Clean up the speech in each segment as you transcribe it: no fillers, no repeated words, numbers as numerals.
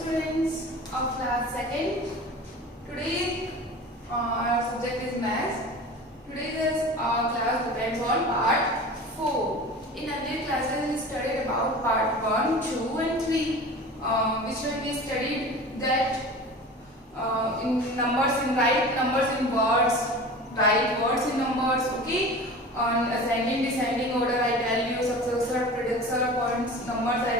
students of class 2nd. Today our subject is maths. Today's class depends on part 4. In earlier classes we studied about part 1, 2 and 3, which when we studied that in numbers, in write numbers in words, write words in numbers, okay? On ascending, descending order, I tell you successor, predecessor points, numbers I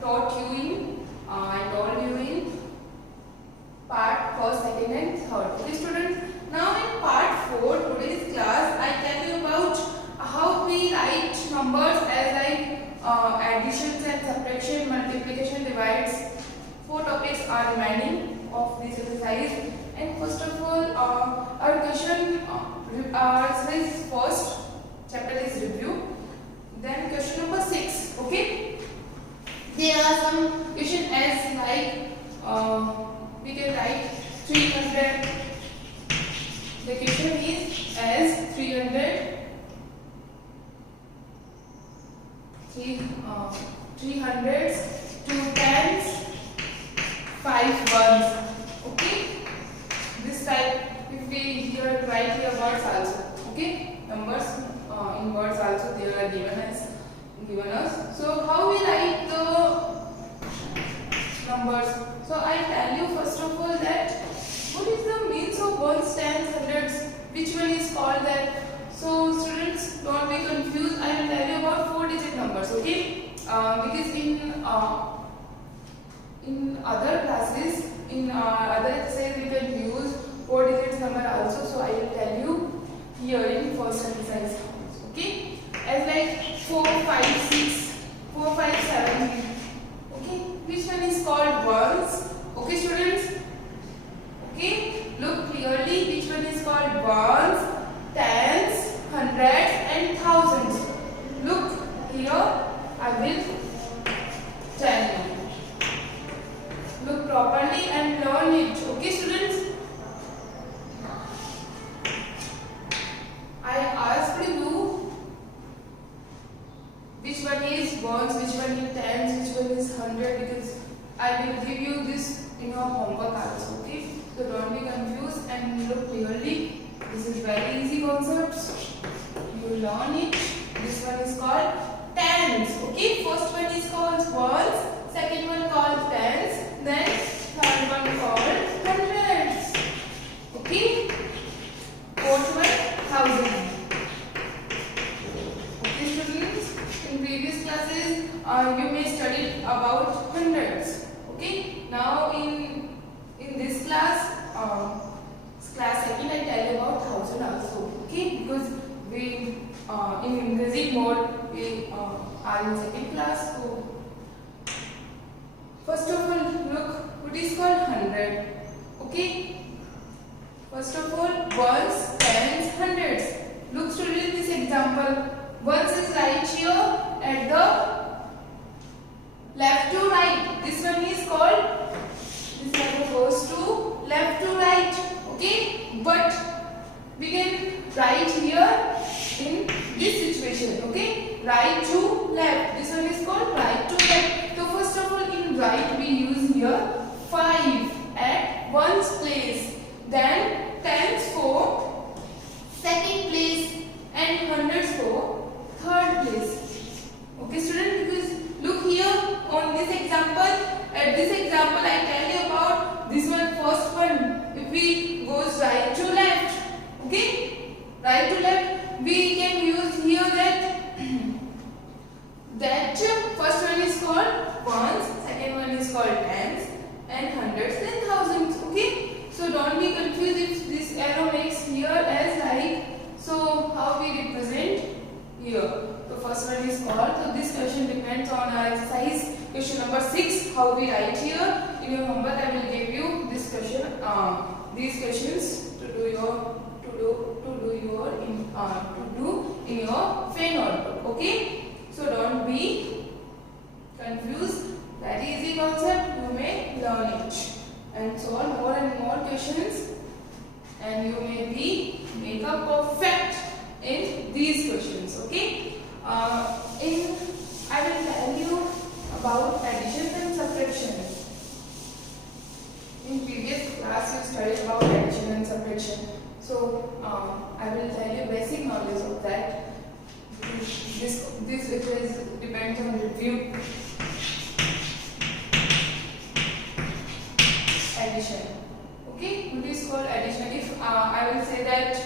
taught you in, I told you in part 1st, 2nd and 3rd. Okay students, now in part 4, today's class, I tell you about how we write numbers as like additions and subtraction, multiplication, divides. 4 topics are remaining of this exercise. And first of all, our question says first chapter is review. Then question number 6. Okay. There are some question as like we can write 300. The question is as 300. 300s, 2 10s, 5 ones. Okay. This type, if we here write here words also. Okay. Numbers in words also they are given us. So how we write the numbers? So I tell you first of all that what is the means of ones, tens, hundreds? Which one is called that? So students, don't be confused. I will tell you about 4-digit numbers. Okay. Because in other classes, in other exercises, we can use 4 digits number also. So I will tell you here in first exercise. Okay, as like 4, 5, 6, 4, 5, 7. Okay, which one is called ones? Okay, students. Okay, look clearly. Which one is called ones, tens, hundreds, and thousands? Look here. I will tell you. Look properly and learn it. Okay, students? I asked you which one is ones, which one is tens, which one is hundred, because I will give you this in your homework also. Okay? So don't be confused and look clearly. This is very easy concepts. You learn it. This one is called tens. Okay? First one is called ones, second one called tens, then third one called hundreds. Okay? Fourth one, thousand. Okay, students, in previous classes you may study about hundreds. Okay? Now in this class, class 2nd, I tell you about thousand also. Okay? Because we in increasing mode we are in 2nd class. So first of all, look what is called 100. Okay. First of all, ones, tens, hundreds. Look students, this example. Ones is right here at the left to right. This one is called. This number goes to left to right. Okay. But we can write here in this situation. Okay. Right to left. This one is called right to left. So first of all, in right we use here 5 at ones place, then tens for second place and hundreds for third place. Okay student, because look here on this example, at this example I tell you about this one, first one. If we goes right to left, okay, right to left, we can use here that first one is called ones, second one is called tens, and hundreds and thousands. Okay, so don't be confused if this arrow makes here as like, so how we represent here. So first one is called. So this question depends on our exercise question number 6, how we write here. In your homework I will give you this question, these questions to do in your pen notebook. Okay, so don't be confused. Very easy concept, you may learn it and solve more and more questions, and you may make a perfect in these questions. Okay, I will tell you about addition and subtraction. studied about addition and subtraction. So I will tell you basic knowledge of that. This depends on review. Addition. Okay, what is called addition? If I will say that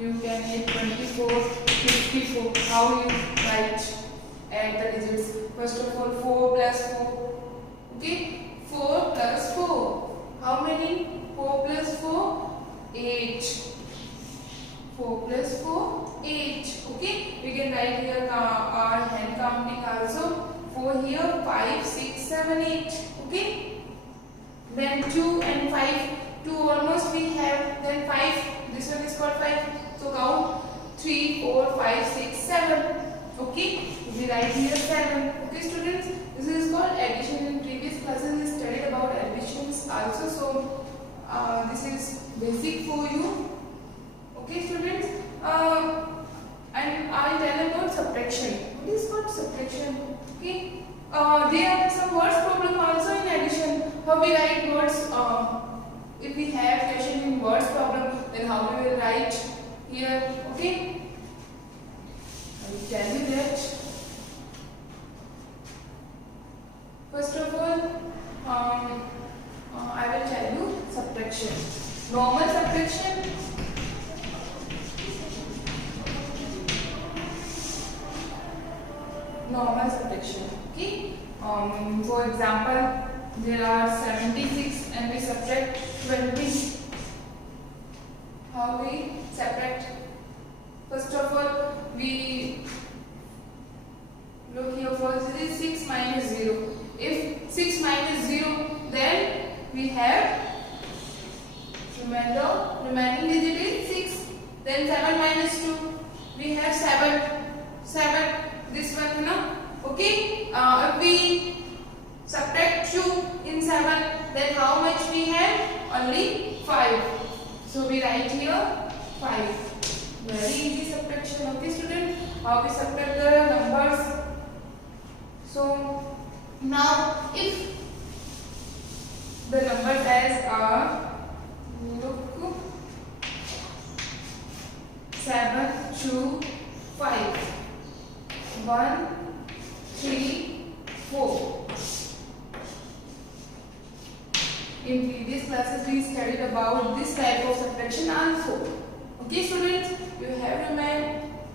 you can get 24, 54. How you write? Add the digits. First of all, 4 plus 4. Okay, 4 plus 4. How many? 4 plus 4? 8. 4 plus 4? 8. Okay, we can write here our hand counting also. 4 here, 5, 6, 7, 8. Okay. Then 2 and 5. 2 almost we have. Then 5. This one is called 5. So count 3, 4, 5, 6, 7. Okay. We write here 7. Okay, students. This is called addition. In previous classes we studied about additions also. So this is basic for you. Okay, students. And I will tell about subtraction. What is called subtraction? Okay. There are some words problem also in addition. How we write words? If we have question in words problem, then how we will write here? Okay. I will tell you that. First of all, I will tell you subtraction. Normal subtraction. Normal subtraction. Okay. For example, there are 76 and we subtract 20. How we subtract? First of all, we look here first. This is 6 minus 0. If 6 minus 0, then we have remaining digit is 6. Then 7 minus 2, we have 7. 7. This one, no? Okay. If we subtract 2 in 7, then how much we have? Only 5. So we write here 5. Very easy subtraction. Okay, student. How we subtract the numbers? So now if the numbers as are, look, 7, 2, 5, 1, 3, 4. In previous classes we studied about this type of subtraction also. Okay, students, you have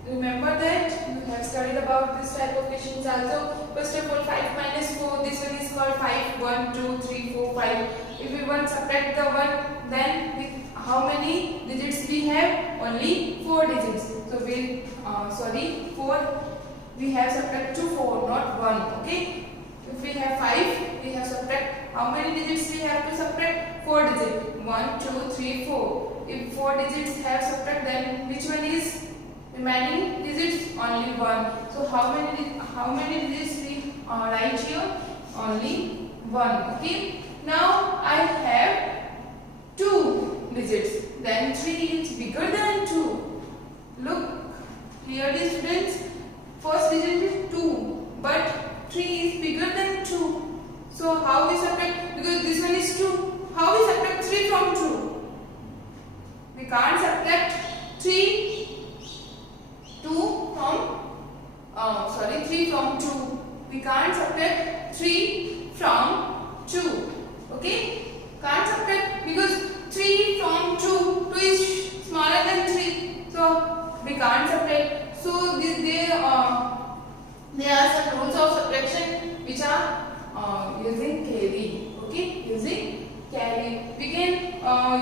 remember that you have studied about this type of questions also. First of all, 5 minus 4, this one is called 5. 1, 2, 3, 4, 5. If we want to subtract the 1, then how many digits we have? Only 4 digits. So we 4. We have subtract to 4, not 1. Okay. If we have 5, we have subtract. How many digits we have to subtract? 4 digits. 1, 2, 3, 4. If 4 digits have subtract, then which one is remaining digits? Only 1. So how many digits we write here? Only 1. Okay. Now I have 2 digits. Then 3 is bigger than 2. Look clearly, students. First digit is 2, but 3 is bigger than 2. So how we subtract? Because this one is 2. How we subtract 3 from 2? We can't subtract 3 from 2. We can't subtract 3 from 2. Okay? Can't subtract because 3 from 2 is smaller than 3. So we can't subtract. So there are some rules of subtraction which are using carry. Okay, using carry. We can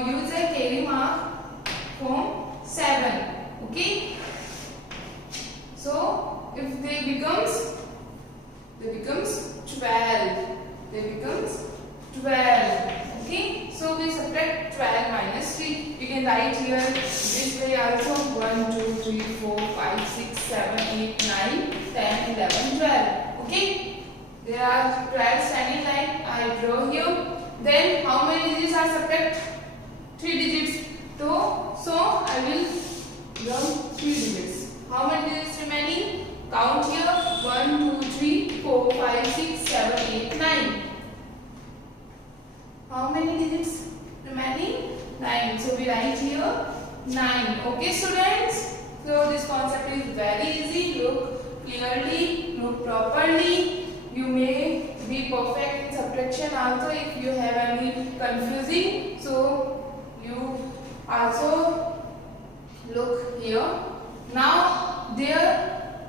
use a carry mark from 7. Okay. So if they becomes 12. They becomes 12. Okay. So we subtract 12 minus 3. We can write here this way also. 1, 2, 3, 4, 5, 6, 7, 8, 9, 10, 11, 12. Okay. There are 12 standing line. I draw here. Then how many digits are subtract? 3 digits. So I will draw 3 digits. How many digits remaining? Count here. 1, 2, 3, 4, 5, 6, 7, 8, 9. How many digits? 9. Okay students, so this concept is very easy. Look clearly, look properly. You may be perfect in subtraction also. If you have any confusing, so you also look here. Now there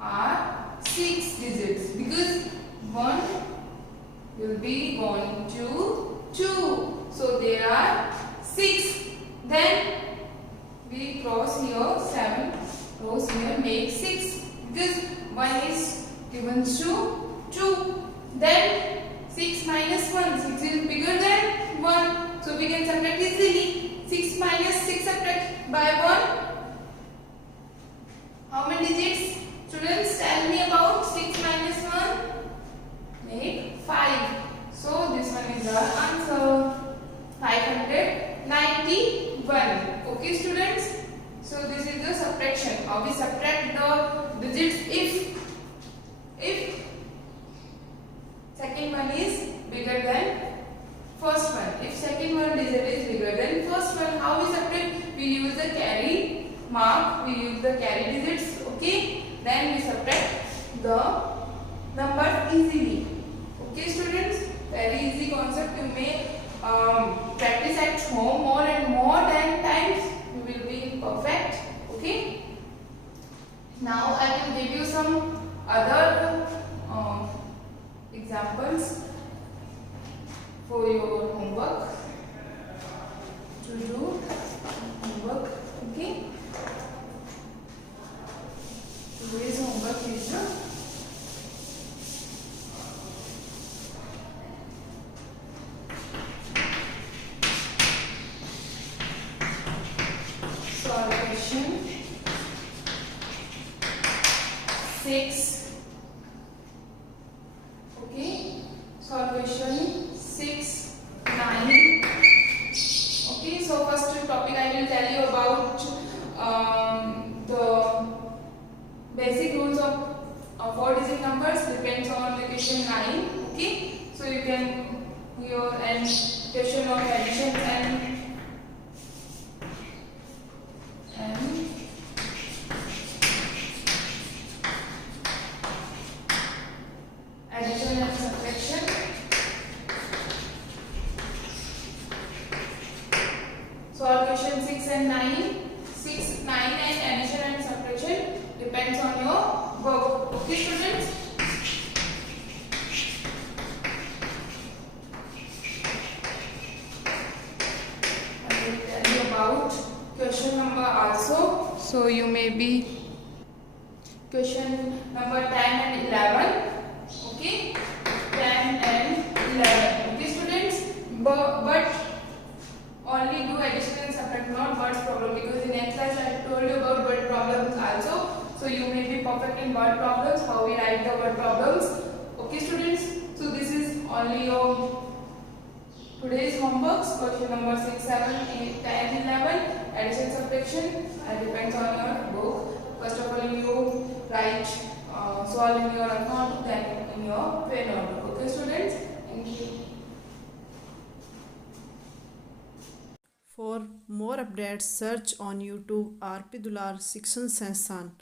are 6 digits because 1 will be 1, 2, 2. So there are 6. Then we cross here 7 rows here, make 6 because 1 is given to 2. Then 6 minus 1, 6 is bigger than 1. So we can subtract easily. 6 minus 6 subtract by 1. How many digits? Students, tell me about 6 minus 1. Make 5. So this one is our answer. 591. Okay students. So this is the subtraction. How we subtract the digits if second one is bigger than first one. If second one digit is bigger than first one, how we subtract? We use the carry mark. We use the carry digits. Okay. Then we subtract the number easily. Okay students, very easy concept. You may practice at home more and more 10 times. You will be perfect. Okay. Now I will give you some other examples for your homework to do homework. Okay. Today's homework is solve question 6. Okay, solve question 6, 9. Okay, so first topic I will tell you about the basic rules of 4-digit numbers. Depends on the question 9. Okay, so you can here and question of addition and subtraction. Solve question 6 and 9. 6, 9 and addition and subtraction depends on your work. Okay students. I will tell you about question number also. So you may be question number 10 and 11. Okay, 10 and 11. Okay students, but only do addition and subtract, not words problem, because in next class I told you about word problems also. So you may be perfect in word problems, how we write the word problems. Okay students, so this is only your today's homeworks. Question number 6, 7, 8, 10, 11. Addition, subtraction depends on your book. First of all you write solve in your account, then in your pen notebook. Okay students, thank you. For more updates, search on YouTube RP Dular Section Session.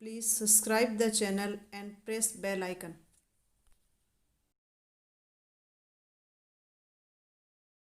Please subscribe the channel and press bell icon.